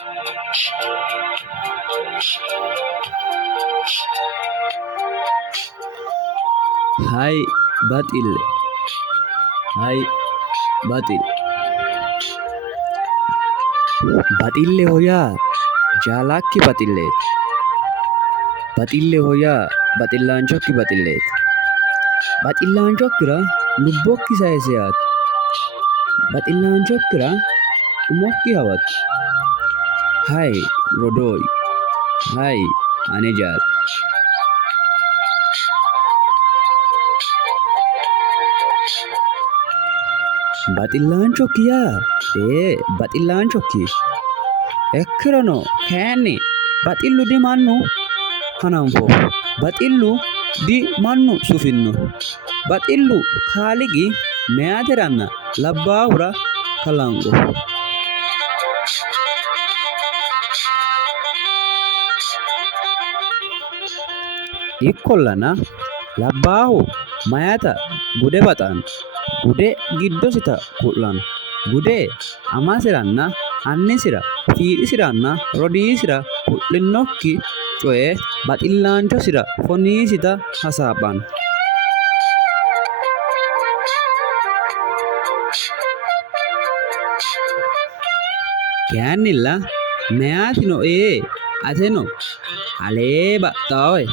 Hai Batil. Hai Batil. Batille hoya jalakki batille. Batille hoya baxillaanchokki batilleeti. Baxillaanchokkira lubbokki sayiseyaat. Baxillaanchokkira umokki hawattu. Hai rodooyi. Hai ane jaal. Baxillaanchokki yaa baxillaanchokki. Ekkirono kayinni baxillu dimannu hananfoho. Baxillu dimannu sufinnoho. Baxillu kaaliqi meyateranna labbaahura kalanqoho. Ikkollana labbaahu mayata gude baxanno. Gude giddosita ku'lanno. Gude amasiranna annisira fiixisiranna rodiisira ku'linokki coye baxillaanchosira foniisita hasaaphanno. Kayinnilla meyatino ateno alee baxxaawe.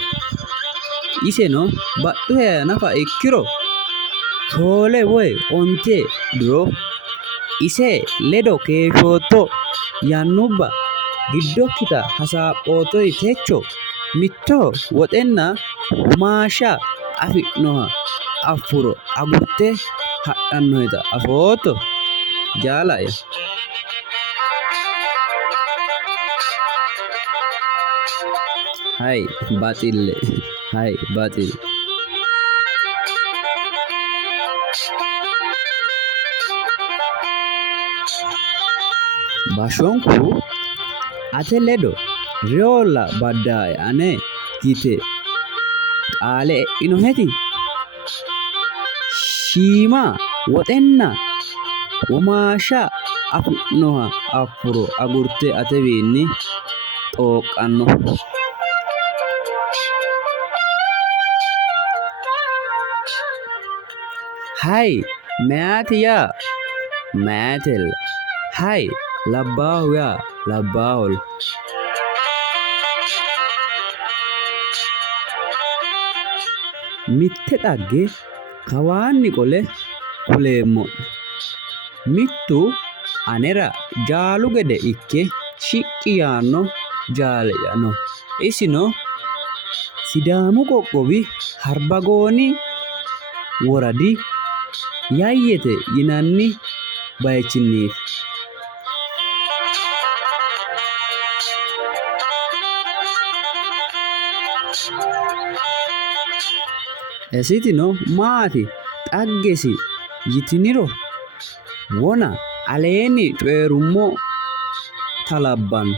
Iseno baxxuheya nafa ikkiro shoole woyi onte diro ise ledo keeshshootto yannubba giddokkita hasaaphoottoyi techo mittoho woxenna womaashsha afi'noha affuro agurte hadhannoheta afootto? Jaala'ya. Hai Baxille. Hai Batil. Bashonku ate ledo reyolla baddaae ane yite qaale e'inoheti shiima woxenna womaashsha afi'noha affuro agurte atewiinni xooqqanno. Hai meyati yaa meyatella. Hai labbaahu yaa labbaahol. Mitte dhagge kawaanni qole kuleemmo'ne. Mittu anera jaalu gede ikke shiqqi yaanno jaale'ya no. Isino Sidaamu qoqqowi Harbagooni woradi Yayyete yinanni bayichinniiti. Isitino maati dhaggesi yitiniro wona aleenni coyirummo talabbanno.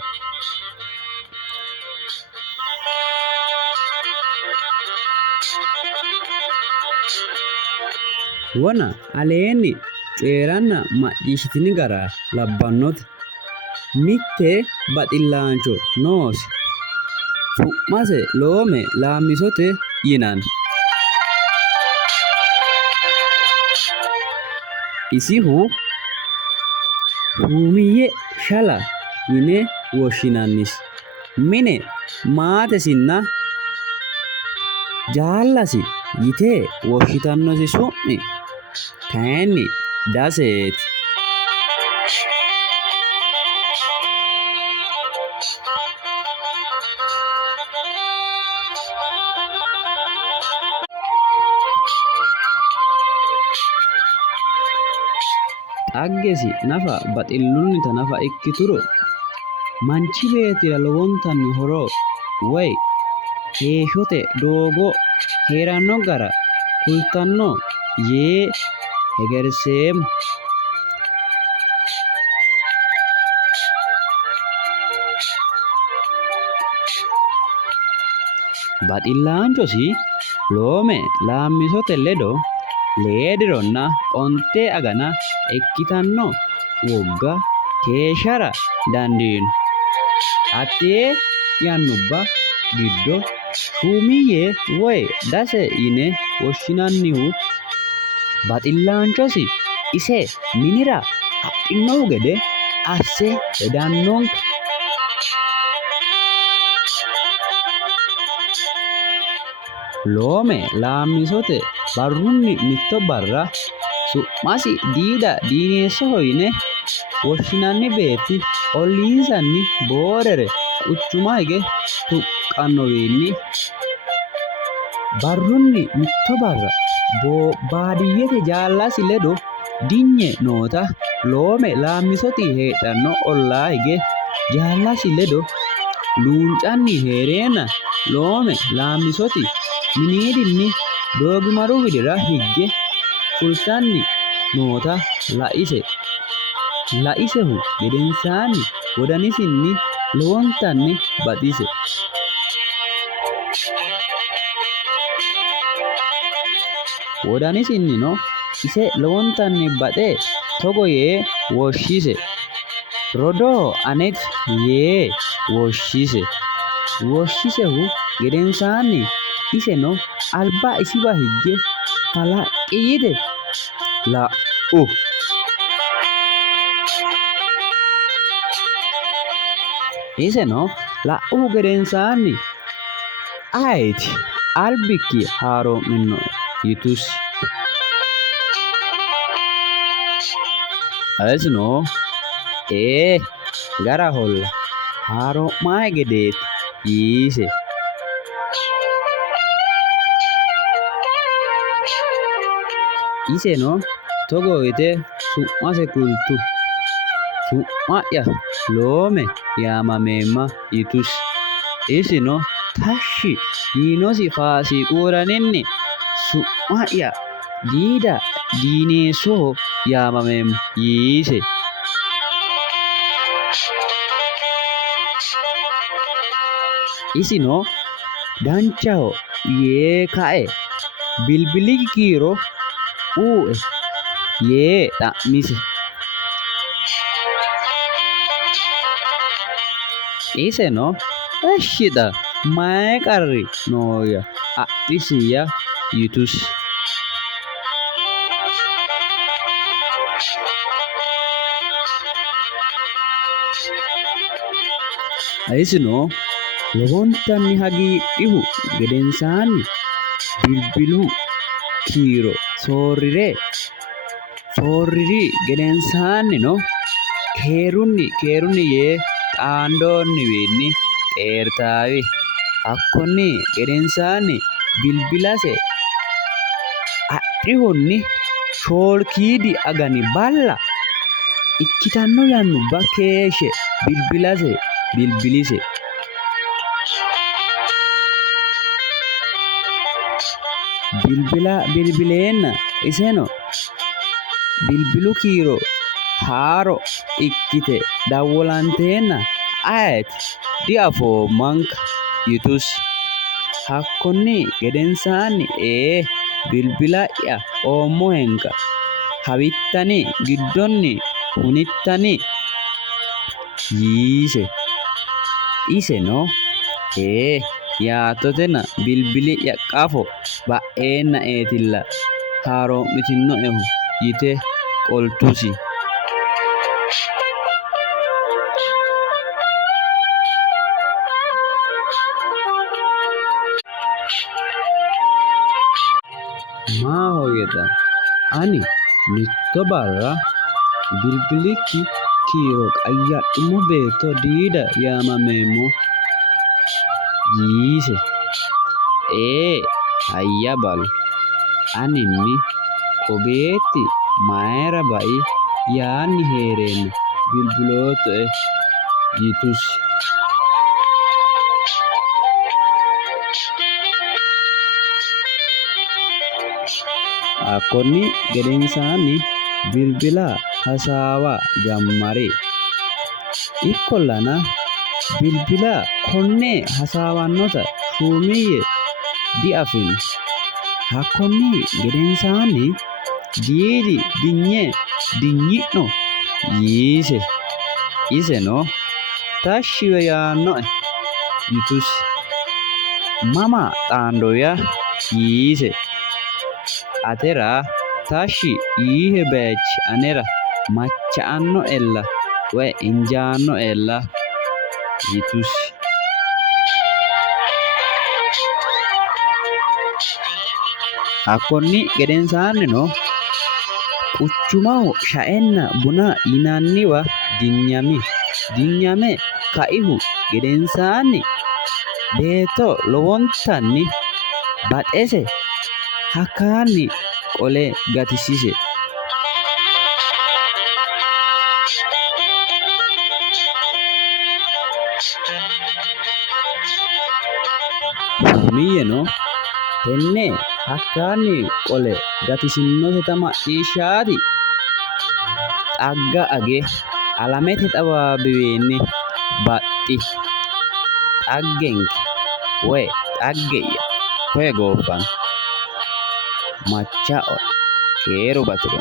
Wona aleenni coyiranna macciishshitini gara labbannote. Mitte baxillaancho noosi. Su'mase Loome Laammisote yinanni. Isihu Huumiyye Shala yine woshshinannisi. Mine maatesinna jaallasi yite woshshitannosi su'mi kayinni Daseeti. Dhaggesi nafa baxillunnita nafa ikkituro manchi beettira lowontanni horo woyi heeshshote doogo heeranno gara kultanno yee hegerseemmo. Baxillaanchosi Loome Laammisote ledo leedironna onte agana ikkitanno wogga keeshshara dandiino. Hattee yannubba giddo Shumiyye woy Dase yine woshshinannihu baxillaanchosi ise minira adhinohu gede asse hedannonke. Loome Laammisote barrunni mitto barra su'masi Diida Diineessoho yine woshshinanni beetti olliinsanni Boorere quchuma hige tuqqannowiinni barrunni mitto barra baadiyyete jaallasi ledo dinye noota Loome Laammisoti heedhanno ollaa hige jaallasi ledo luuncanni heereenna Loome Laammisoti miniidinni Doogimaru widira higge fultanni noota laisehu gedensaanni wodanisinni lowontanni baxise. Wodanisinnino ise lowontanni baxe togo yee woshshise. Rodoo aneti yee woshshisehu gedensaanni iseno alba isiwa higge falaqqi yite la'u. Iseno la'uhu gedensaanni ayeeti albikki haaroo'minoe yitusi. Iseno gara holla haaroo'maahe gedeeti yiise. Iseno togo yite su'mase kultu. Su'ma'ya Loome yaamameemma yitusi. Isino tashshi yiinosi Faasiqu woraninni su'ma'ya Diida Diineessoho yaamameemma yiise. Isino danchaho yee ka'e bilbili kiiro uue yee xa'mise. Iseno eshi xa mayi qarri nooya adhisiya yitusi. Isino lowontanni hagiidhihu gedensaanni bilbilu kiiro soorriri gedensaannino keerunni yee xaandoonniwiinni xeertaawi. Hakkonni gedensaanni bilbilase adhihunni shoolkiidi agani balla ikkitanno yannubba keeshshe bilbilise. Bilbileenna iseno bilbilu kiiro haaro ikkite dawwolanteenna ayeeti diafoommanka yitusi. Hakkonni gedensaanni bilbila'ya oommohenka hawittani giddonni hunittani yiise. Iseno yaattotenna bilbili'ya qafo ba'eenna eetilla haaroo'mitinoehu yite qoltusi. Maahoyyeta ani mitto barra bilbilikki kiiro qayyadhummo beetto Diida yaamameemmo yiise. Hayya balu aninni ko beetti mayra bai yaanni heereenna bilbiloottoe yitusi. Hakkonni gedensaanni bilbila hasaawa jammari. Ikkollana bilbila konne hasaawannota Shumiyye diafino. Hakkonni gedensaanni Diidi dinyi'no yiise. Iseno tashshiwe yaannoe yitusi. Mama xaandoya yiise. Atera tashshi yiihe bayichi anera macha'anno'ella woy injaanno'ella yitusi. Hakkonni gedensaannino quchumaho shaenna buna yinanniwa dinyame kaihu gedensaanni beetto lowontanni baxese hakkaanni qole gatisise. Shuumiyyeno tenne hakkaanni qole gatisinnoseta macciishshaati xagga age alamete xawaabbiwiinni baxxi xaggenke woy xagge'ya koye gooffano macha'o keeru batiro.